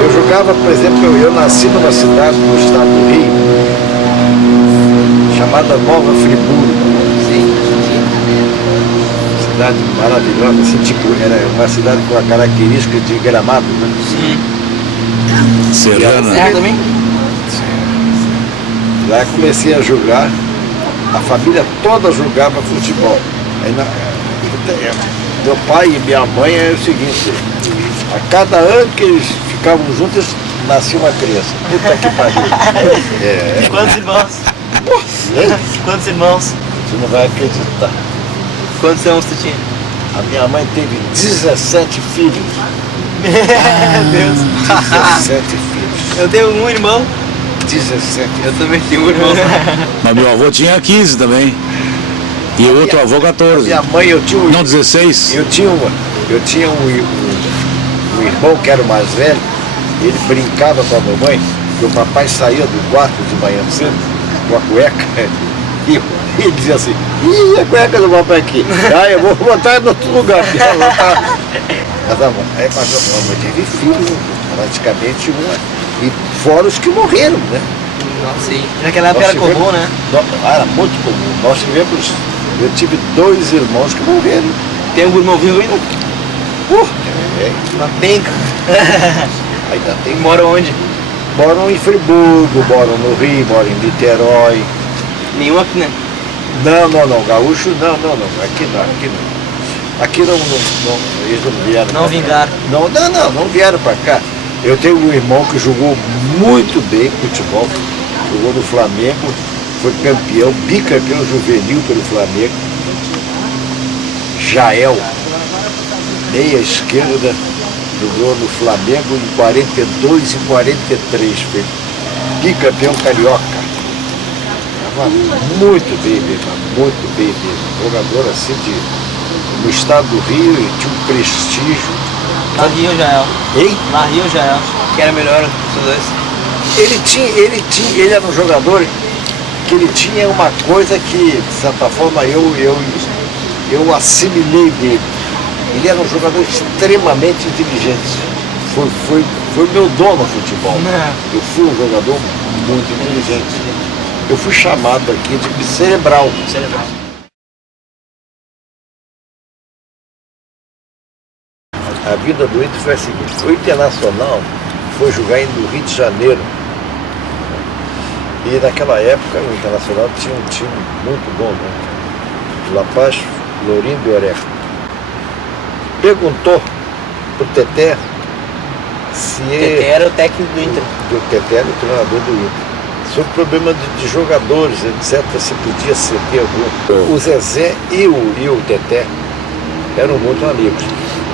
Eu jogava, por exemplo, eu nasci numa cidade no estado do Rio, chamada Nova Friburgo. Cidade maravilhosa, assim, tipo, era uma cidade com a característica de Gramado, né? Sim. Serrana. É, também? Lá comecei a jogar, a família toda jogava futebol. Aí meu pai e minha mãe é o seguinte, a cada ano que eles ficavam juntos, nascia uma criança. Puta que pariu. Quantos irmãos? Nossa, Quantos irmãos? você não vai acreditar. Quantos irmãos tu tinha? A minha mãe teve 17 filhos. Meu Deus. 17 filhos. Eu tenho um irmão. 17. Eu também tenho um irmão. Mas meu avô tinha 15 também. E o outro avô 14. Minha mãe, eu tinha Não, 16? Eu tinha um irmão que era o mais velho, ele brincava com a mamãe, que o papai saía do quarto de manhã cedo, com a cueca, e ele dizia assim, ih, a cueca do papai aqui, eu vou botar em outro lugar. Mas a mamãe teve filho, praticamente uma, e fora os que morreram, né? Nossa, sim. Naquela época era comum, né? Era muito comum. Nós tivemos, eu tive 2 irmãos que morreram. Tem um irmão vivo ainda? Uma penca. Ainda tem. Mora onde? Moram em Friburgo, moram no Rio, moram em Niterói. Nenhum aqui, né? Não, gaúcho não. Aqui não. Aqui não, eles não vieram. Não vingaram. Não vieram pra cá. Eu tenho um irmão que jogou muito bem futebol, jogou no Flamengo, foi campeão, bicampeão juvenil pelo Flamengo. Jael, meia esquerda, jogou no Flamengo em 42 e 43, foi bicampeão carioca. Estava muito bem mesmo. Jogador assim no estado do Rio, e tinha um prestígio. Lá Rio Jael. Hein? Lá Rio Jael. Que era melhor dos dois. Ele era um jogador que ele tinha uma coisa que, de certa forma, eu assimilei dele. Ele era um jogador extremamente inteligente. Foi meu dom no futebol. Eu fui um jogador muito inteligente. Eu fui chamado aqui de cerebral. A vida do Inter foi a seguinte, o Internacional foi jogar no Rio de Janeiro. E naquela época o Internacional tinha um time muito bom, né? La Paz, Lourinho e Oreja. Perguntou pro Teté se Teté era o técnico do Inter. O Teté era o treinador do Inter. Sobre o problema de jogadores, etc., se podia ceder algum. O Zezé e o Teté eram muito amigos.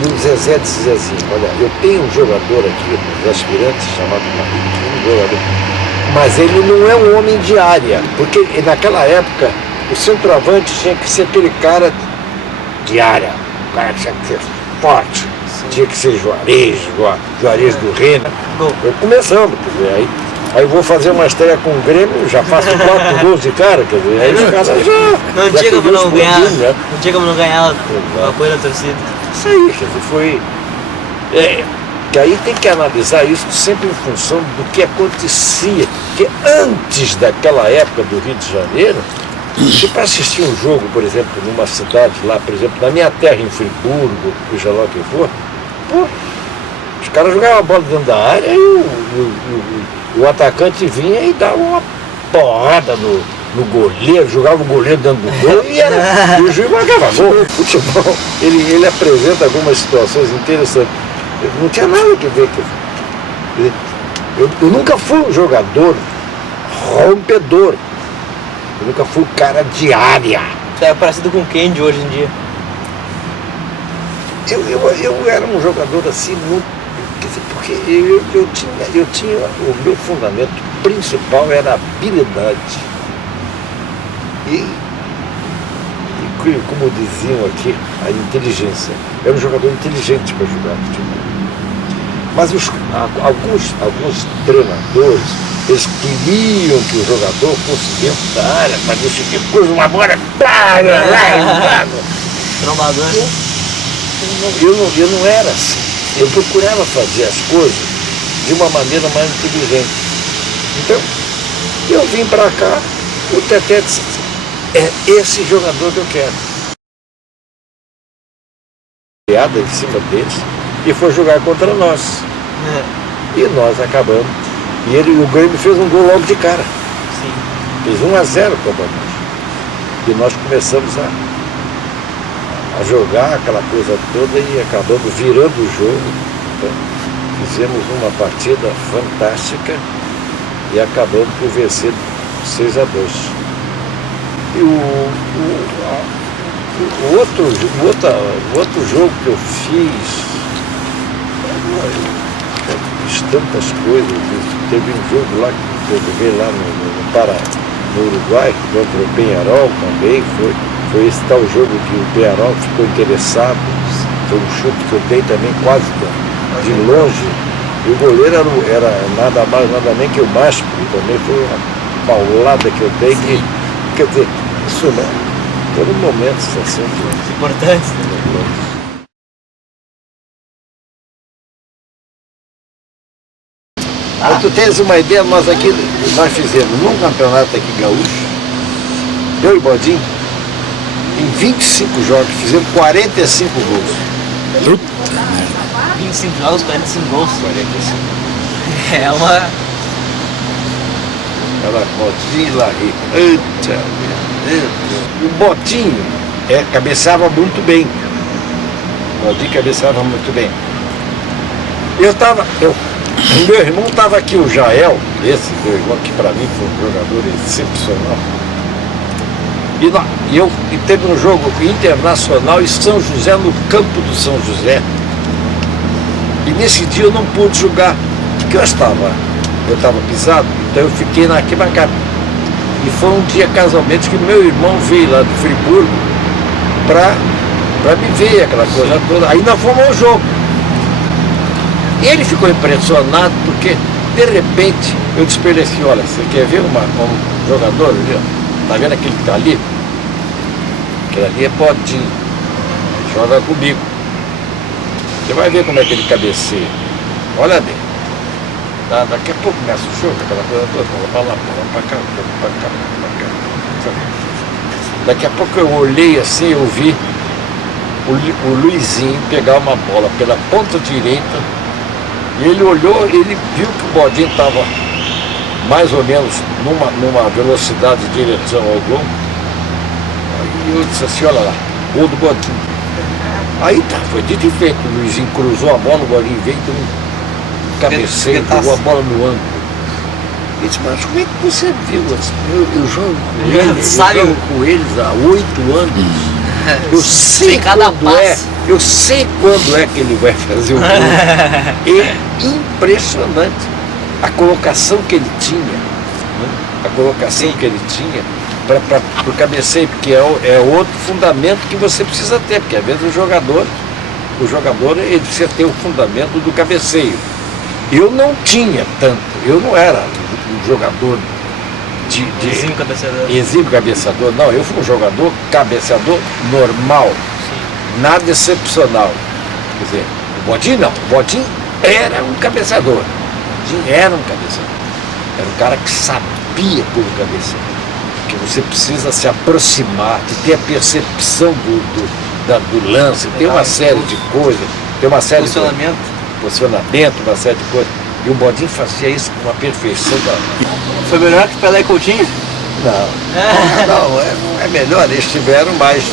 E o Zezé dizia assim, olha, eu tenho um jogador aqui, nos aspirantes, chamado Marquinhos, mas ele não é um homem de área, porque naquela época o centroavante tinha que ser aquele cara de área, o cara tinha que ser forte, tinha que ser Juarez do Reno. Começamos, quer dizer, aí eu vou fazer uma estreia com o Grêmio, já faço 4 gols de cara, quer dizer, aí os caras Não tinha como não ganhar, né? Não tinha como não ganhar o apoio da torcida. Isso aí, quer dizer, foi... que aí tem que analisar isso sempre em função do que acontecia. Porque antes daquela época do Rio de Janeiro, se para assistir um jogo, por exemplo, numa cidade lá, por exemplo, na minha terra, em Friburgo, seja lá o que for, os caras jogavam a bola dentro da área e o atacante vinha e dava uma porrada no goleiro, jogava o goleiro dentro do gol e o juiz marcava gol. O futebol, ele apresenta algumas situações interessantes. Não tinha nada a ver com isso. Eu nunca fui um jogador rompedor. Eu nunca fui um cara de área. É parecido com quem de hoje em dia? Eu era um jogador assim muito... Porque eu tinha o meu fundamento principal era a habilidade. E como diziam aqui, a inteligência. Era um jogador inteligente para jogar futebol. Mas alguns treinadores, eles queriam que o jogador fosse dentro da área para decidir coisa, uma bola lá. Trombador. Eu não era assim. Eu procurava fazer as coisas de uma maneira mais inteligente. Então, eu vim para cá, o Teté disse, é esse jogador que eu quero. Piada em cima deles e foi jogar contra nós. E nós acabamos. E o Grêmio fez um gol logo de cara. Sim. Fez 1-0 contra nós. E nós começamos a jogar aquela coisa toda e acabamos virando o jogo. Então, fizemos uma partida fantástica e acabamos por vencer 6-2. E o outro jogo que eu fiz tantas coisas. Teve um jogo lá que eu joguei lá no Uruguai, contra o Peñarol também. Foi esse tal jogo que o Peñarol ficou interessado. Foi um chute que eu dei também quase de longe. E o goleiro era nada mais, nada nem que o Masco. Também foi uma paulada que eu dei que, quer dizer, isso não. Foram momentos assim Importantes, né? Para tu tens uma ideia, nós fizemos num campeonato aqui gaúcho, eu e Bodinho, em 25 jogos, fizemos 45 gols. 25 jogos, 45 gols. 45. É uma... Ela Bodinho lá e... O Bodinho cabeceava muito bem. O Bodinho cabeceava muito bem. O meu irmão estava aqui, o Jael, esse meu irmão que para mim foi um jogador excepcional. E teve um jogo internacional em São José, no campo do São José. E nesse dia eu não pude jogar, porque eu estava pisado, então eu fiquei na arquibancada. E foi um dia casualmente que meu irmão veio lá de Friburgo para me ver aquela coisa toda. Aí nós fomos ao jogo. E ele ficou impressionado porque, de repente, eu disse para ele assim, olha, você quer ver um jogador ali? Tá vendo aquele que tá ali? Aquele ali é Bodinho. Joga comigo. Você vai ver como é que ele cabeceia. Olha bem. Daqui a pouco começa o jogo, aquela coisa toda, bola pra lá, bola pra cá, bola pra cá, bola pra cá. Daqui a pouco eu olhei assim, eu vi o Luizinho pegar uma bola pela ponta direita. E ele olhou, ele viu que o Bodinho estava mais ou menos numa velocidade de direção ao gol. Aí eu disse assim, olha lá, gol do Bodinho. Aí tá, foi dito e feito, o Luizinho cruzou a bola, o Bodinho veio, deu um cabeceio, jogou a bola no ângulo. Ele disse, mas como é que você viu? Eu jogo com eles há 8 anos. Eu sei quando é que ele vai fazer o gol. É impressionante a colocação que ele tinha, né? A colocação que ele tinha para o cabeceio, porque é outro fundamento que você precisa ter, porque às vezes o jogador ele precisa ter o fundamento do cabeceio. Eu não tinha tanto, eu não era um jogador de exímio cabeceador, não, eu fui um jogador cabeceador normal. Sim. Nada excepcional. Quer dizer, o Bodinho não, o Bodinho era um cabeceador. Era um cabeceador. Era um cara que sabia como cabecear. Que você precisa se aproximar, de ter a percepção do lance, tem uma série de coisas, tem uma série de posicionamento, uma série de coisas. E o Bodinho fazia isso com uma perfeição da... Foi melhor que Pelé e Coutinho? Não, é melhor, eles tiveram mais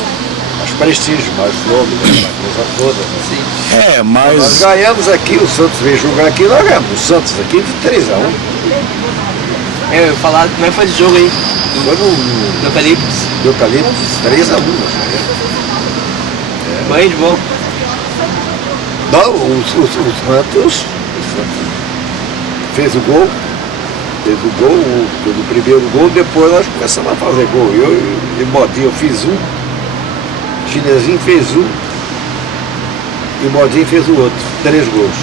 prestígio, mais nome, aquela coisa toda. Assim. Mas... Nós ganhamos aqui, o Santos veio jogar aqui, nós ganhamos o Santos aqui de 3-1. Eu ia falar, como é que foi esse jogo aí? Foi no Eucaliptus. 3-1. Banho de bom. Não, o Santos fez o gol, o primeiro gol, depois nós começamos a fazer gol. Eu e Bodinho, eu fiz um, o Chinesinho fez um, e o Bodinho fez o outro, 3 gols.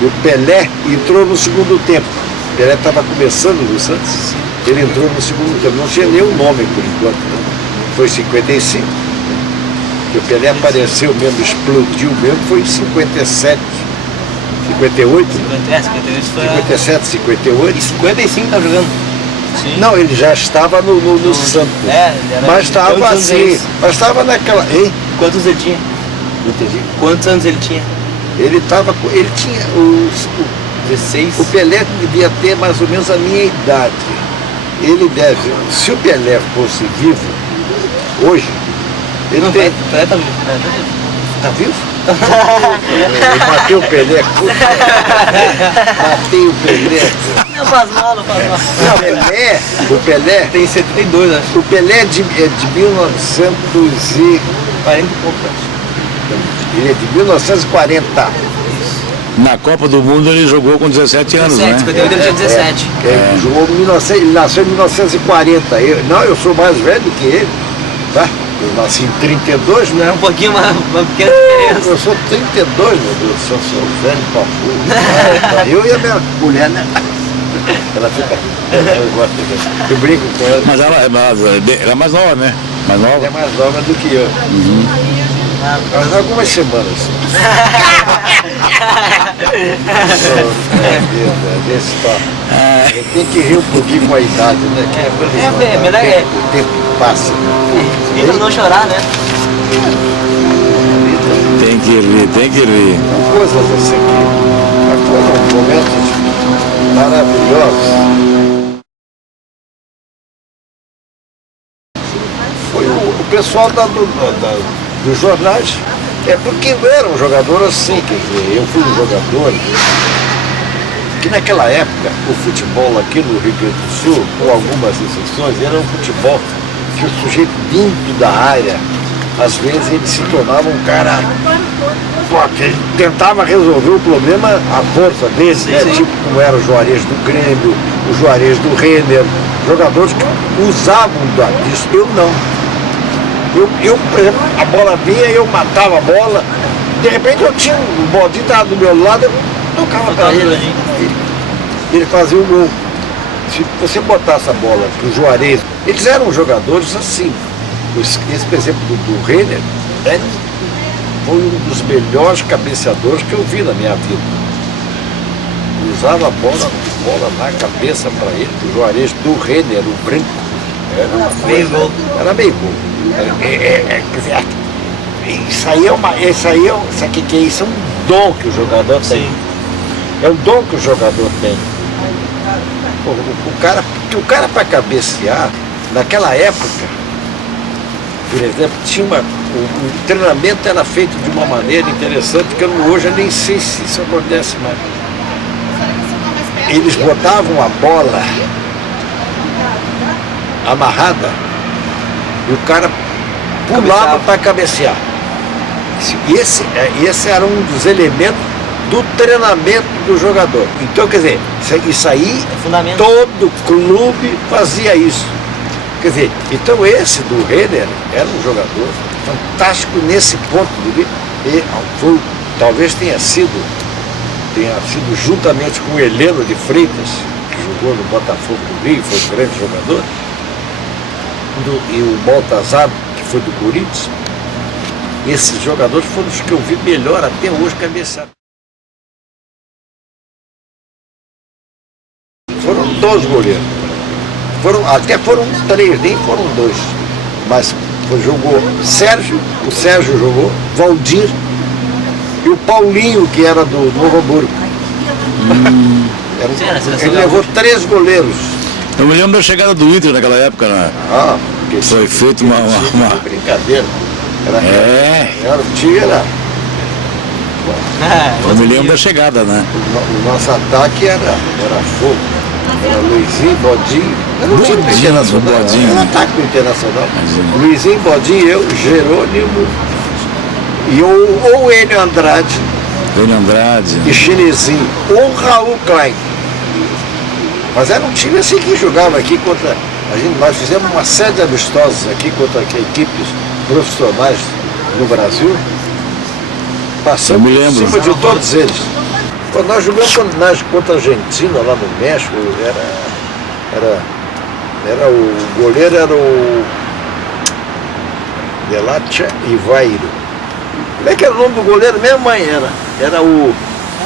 E o Pelé entrou no segundo tempo. O Pelé estava começando no Santos. Ele entrou no segundo tempo. Não tinha nenhum nome por enquanto. Né? Foi em 55. Que o Pelé apareceu mesmo, explodiu mesmo, foi em 57. 58? 58 foi 57, 58. E 55 tá jogando? Sim. Não, ele já estava no Santos. É, ele era. Mas estava assim, mas estava naquela. Hein? Quantos ele tinha? Não entendi. Quantos anos ele tinha? Ele tinha o 16. O Pelé devia ter mais ou menos a minha idade. Ele deve, se o Pelé fosse vivo hoje, ele Não, tem. Pelé tá vivo. Tá vivo? Eu matei o Pelé. Matei o Pelé. Não faz mal, não faz mal. Não, o Pelé Tem 72, acho. o Pelé é de 1900 e 40 e pouco, acho. ele é de 1940. Na Copa do Mundo ele jogou com 17 anos, 17, né? 58 ele tinha 17. Jogou em 1900, ele nasceu em 1940. Eu sou mais velho que ele, tá? Eu nasci em 32, né? É um pouquinho uma pequena diferença. Eu sou 32, meu Deus, eu sou velho pra porra. Eu e a minha mulher, né? Ela fica. Eu gosto dela. Eu brinco com ela. Mas ela é mais nova, né? Mais Ela é nova. mais nova do que eu. Mas algumas semanas. Desse top. Tem que rir um pouquinho com a idade, né? Que É, melhor é. O tempo passa. Viva não chorar, né? Tem que rir, tem que rir. Coisas assim que foram momentos maravilhosos. Foi o pessoal dos jornais. É porque eu era um jogador assim, quer dizer, eu fui um jogador que naquela época o futebol aqui no Rio Grande do Sul, com algumas exceções, era um futebol que o sujeito vindo da área, às vezes ele se tornava um cara que ele tentava resolver o problema à força dele, né? Sim. Tipo como era o Juarez do Grêmio, o Juarez do Renner, jogadores que usavam disso, eu não. Eu, por exemplo, a bola vinha, eu matava a bola, de repente eu tinha o Bodinho estava do meu lado, eu tocava para ele. Ele fazia o gol. Se você botasse a bola para o Juarez, eles eram jogadores assim. Esse, por exemplo, do Renner, foi um dos melhores cabeceadores que eu vi na minha vida. Usava a bola na cabeça para ele, o Juarez do Renner, o branco. Era Meio gol. Era meio gol. Quer dizer, isso sabe o que é isso? É um dom que o jogador tem. Sim. É um dom que o jogador tem. O cara para cabecear, naquela época, por exemplo, o treinamento era feito de uma maneira interessante, que hoje eu nem sei se isso acontece mais. Eles botavam a bola amarrada e o cara pulava para cabecear. Esse era um dos elementos do treinamento do jogador. Então, quer dizer, isso aí, todo clube fazia isso. Quer dizer, então esse do Renner era um jogador fantástico nesse ponto de vista. E talvez tenha sido juntamente com o Heleno de Freitas, que jogou no Botafogo do Rio, foi um grande jogador, e o Baltazar, que foi do Corinthians. Esses jogadores foram os que eu vi melhor até hoje cabecear. Foram 2 goleiros. Até foram 3, nem foram 2. Mas jogou o Sérgio jogou, Valdir e o Paulinho, que era do Novo Hamburgo. Ele levou 3 goleiros. Eu me lembro da chegada do Inter naquela época, né? Foi feito uma... brincadeira. Era o time, Eu me lembro da chegada, né? O nosso ataque era fogo. Era Luizinho, Bodinho. Era um time do Internacional. Era um ataque do Internacional. Luizinho, Bodinho, eu, Jerônimo e ou Enio Andrade. E Chinesinho. Ou Raul Klein. Mas era um time assim que jogava aqui contra. Nós fizemos uma série de amistosos aqui contra equipes profissionais no Brasil. Passamos por cima de todos eles. Quando nós jogamos contra a Argentina lá no México, era o goleiro era o Delatia Ivairo. Como é que era o nome do goleiro mesmo, mãe? Era o...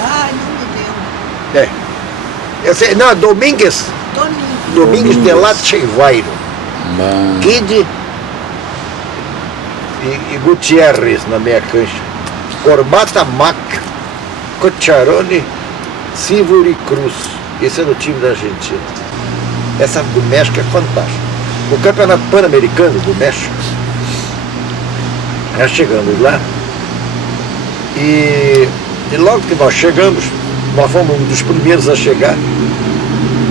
Ai, não me lembro. Eu sei, não, Domingues Delatia Ivairo. Kid e Gutierrez na meia cancha. Corbata Mac, Cocciarone, Silvio e Cruz. Esse era o time da Argentina. Essa do México é fantástica. O Campeonato Pan-Americano do México, nós chegamos lá e logo que nós chegamos, nós fomos um dos primeiros a chegar.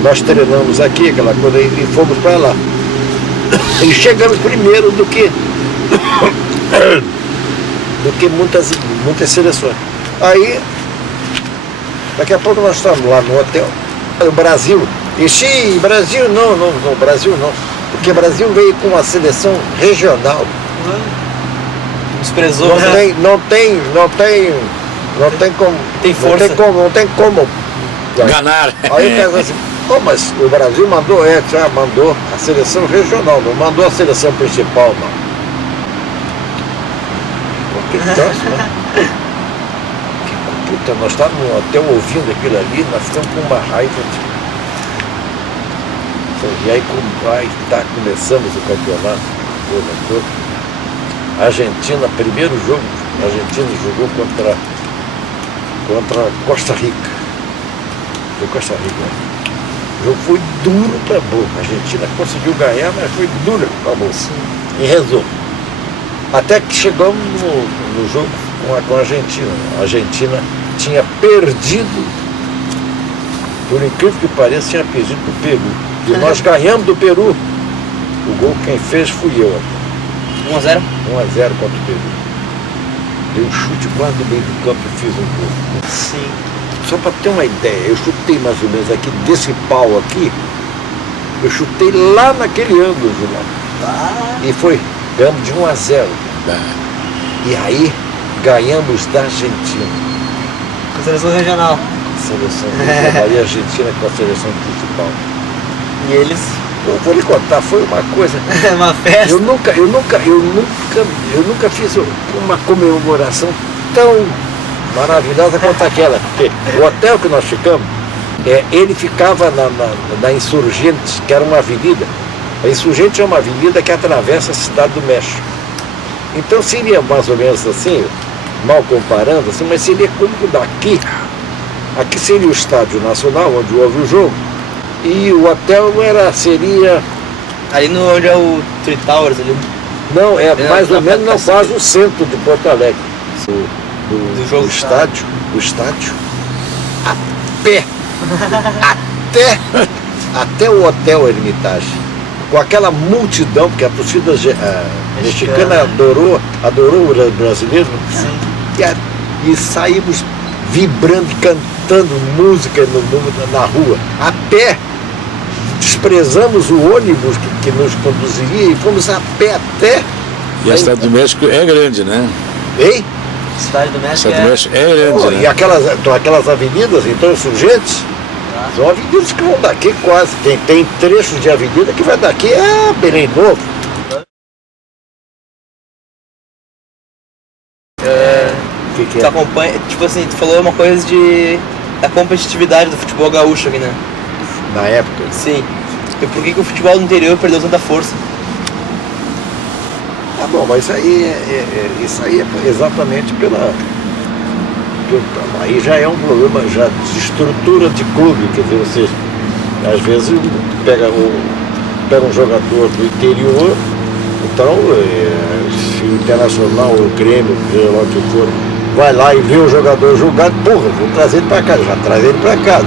Nós treinamos aqui, aquela coisa, e fomos para lá. E chegamos primeiro do que muitas seleções. Aí, daqui a pouco nós estamos lá no hotel, o Brasil. E sim, Brasil não, Brasil não. Porque o Brasil veio com uma seleção regional. Desprezou, não tem como. Tem força. Não tem como. Ganar. Aí pega assim, mas o Brasil mandou, mandou a seleção regional, não mandou a seleção principal, não. Que troço, né? Puta, nós estávamos até ouvindo aquilo ali, nós ficamos com uma raiva. E aí começamos o campeonato todo. A Argentina, primeiro jogo, a Argentina jogou contra Costa Rica. Foi Costa Rica. O jogo foi duro pra boa. A Argentina conseguiu ganhar, mas foi duro pra boa. Em resumo. Até que chegamos no jogo com a Argentina. A Argentina tinha perdido, por incrível que pareça, tinha perdido para o Peru. E nós ganhamos do Peru. O gol quem fez fui eu. 1-0? 1-0 contra o Peru. Dei um chute quase no meio do campo e fiz um gol. Sim. Só para ter uma ideia, eu chutei mais ou menos aqui, desse pau aqui, eu chutei lá naquele ângulo de lá. E foi, ganhamos de 1-0. E aí, ganhamos da Argentina. Com a seleção regional. Seleção regional e a Argentina com a seleção principal. E eles? Eu vou lhe contar, foi uma coisa. Uma festa. Eu nunca fiz uma comemoração tão maravilhosa quanto aquela. Porque o hotel que nós ficamos, ele ficava na Insurgentes, que era uma avenida. A Insurgentes é uma avenida que atravessa a cidade do México. Então seria mais ou menos assim, mal comparando, assim, mas seria como daqui. Aqui seria o Estádio Nacional, onde houve o jogo. E o hotel seria... Ali onde é o Three Towers ali. Não, mais ou menos não quase o centro de Porto Alegre. Do jogo do estádio. A pé. Até o Hotel Hermitage. Com aquela multidão, porque a torcida mexicana adorou o brasileiro. Sim. E saímos vibrando, cantando música na rua. A pé. Desprezamos o ônibus que nos conduzia e fomos a pé até... E a cidade do México é grande, né? Hein? A cidade do A México cidade do México é grande, E né? aquelas avenidas, então, insurgentes, são avenidas que vão daqui quase. Tem trechos de avenida que vai daqui a Belém Novo. Que Tu acompanha, tipo assim, tu falou uma coisa da competitividade do futebol gaúcho aqui, né? Na época. Sim. E por que o futebol do interior perdeu tanta força? Tá bom, mas isso aí é exatamente aí já é um problema já de estrutura de clube, quer dizer, você às vezes pega um jogador do interior, então se o Internacional, o Grêmio, seja lá o que for, vai lá e vê o jogador jogado, porra, vou trazer ele para cá, já traz ele para cá.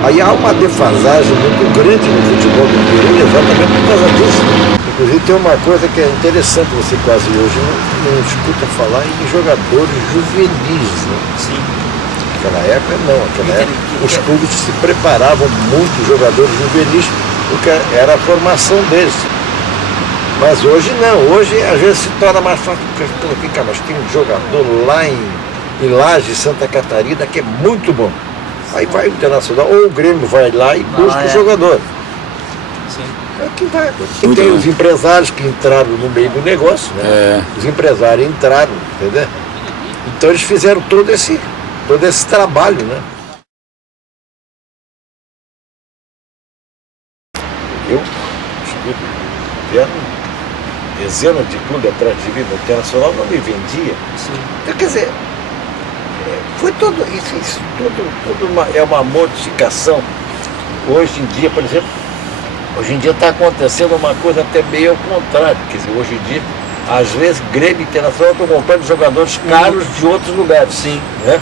Aí há uma defasagem muito grande no futebol do interior, exatamente por causa disso. Inclusive tem uma coisa que é interessante, você quase hoje não escuta falar em jogadores juvenis, né? Sim. Naquela época não, naquela época os clubes se preparavam muito jogadores juvenis, porque era a formação deles. Mas hoje não, hoje às vezes se torna mais fácil, porque nós temos um jogador lá em Laje, Santa Catarina, que é muito bom. Aí vai o Internacional, ou o Grêmio vai lá e busca o jogador. Sim. É o que vai. E tem os empresários que entraram no meio do negócio, né? Os empresários entraram, entendeu? Então eles fizeram todo esse trabalho, né? Eu vieram dezenas de clubes atrás de mim, o Internacional não me vendia. Sim. Então, quer dizer, foi tudo isso é uma modificação. Hoje em dia, por exemplo, está acontecendo uma coisa até meio ao contrário. Quer dizer, hoje em dia, às vezes, Grêmio e Internacional estão comprando jogadores caros de outros lugares. Sim. Né?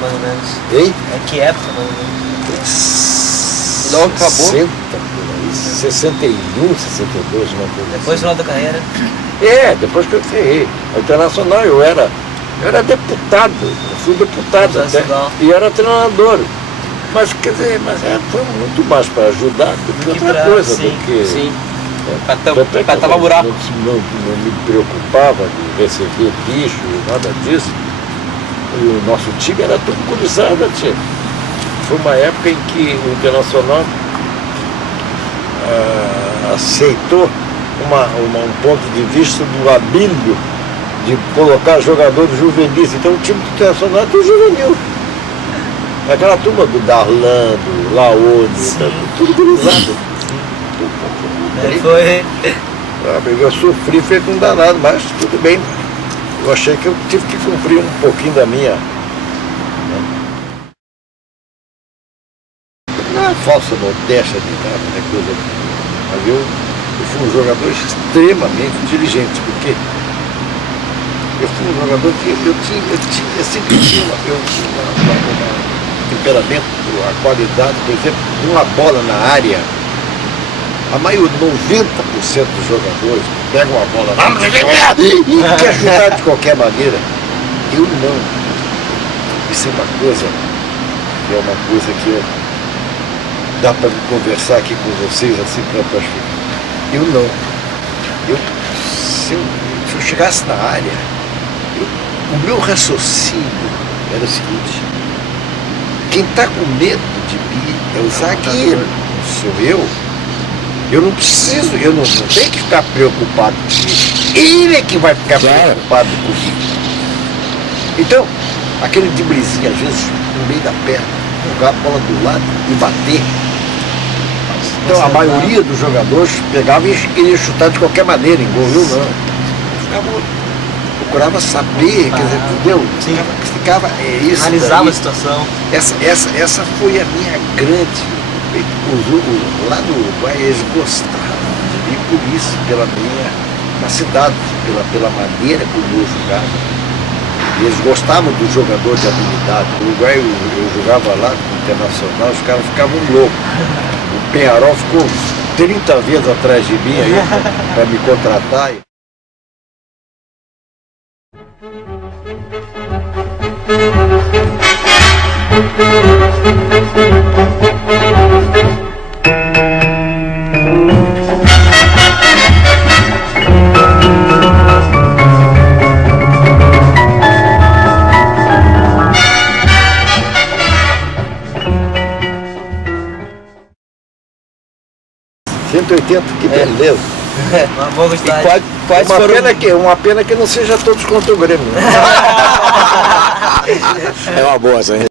Mais ou menos. Ei? É que época, mais ou menos? Logo acabou. 60, por aí, 61, 62, uma coisa Depois do assim. final da carreira. Depois que eu encerrei. O Internacional eu era deputado, eu fui deputado Nossa, até, legal. e era treinador. Mas quer dizer, foi muito mais para ajudar do que outra coisa, sim, do que. Sim. Tanto é que Pra tapar buraco. não me preocupava de receber bicho, nada disso. E o nosso time era tudo gurizada, tia. Foi uma época em que o Internacional aceitou um ponto de vista do Abílio de colocar jogadores juvenis. Então o time do Internacional é tudo juvenil. Aquela turma do Darlan, do Laone, tudo gurizada. Foi. Eu sofri feito um danado, mas tudo bem. Eu achei que eu tive que cumprir um pouquinho da minha. Não é falsa modéstia de nada, né, coisa. Mas eu fui um jogador extremamente inteligente, porque eu fui um jogador que eu sempre tinha um temperamento, a qualidade, por exemplo, uma bola na área. A maioria, 90% dos jogadores pegam a bola e quer chutar de qualquer maneira. Eu não. Isso é uma coisa que dá para conversar aqui com vocês assim para eu não. Se eu chegasse na área, o meu raciocínio era o seguinte: quem está com medo de mim é o zagueiro, não sou eu. Eu não preciso, eu não tenho que ficar preocupado comigo. Ele é que vai ficar preocupado comigo. Então, aquele driblezinho, às vezes, no meio da perna, jogar a bola do lado e bater. Então, a maioria dos jogadores pegava e queria chutar de qualquer maneira, em gol. Eu não. Procurava saber, quer dizer, entendeu? Ficava isso. Analisava daí. a situação. Essa foi a minha grande. Lá no Uruguai eles gostavam de mim por isso, pela minha capacidade, pela maneira como eu jogava. E eles gostavam do jogador de habilidade. No Uruguai eu jogava lá no Internacional, os caras ficavam loucos. O Penharol ficou 30 vezes atrás de mim aí para me contratar. Que beleza. Uma boa quantidade. Quais foram... Uma pena que não seja todos contra o Grêmio. Né? É uma boa essa, hein?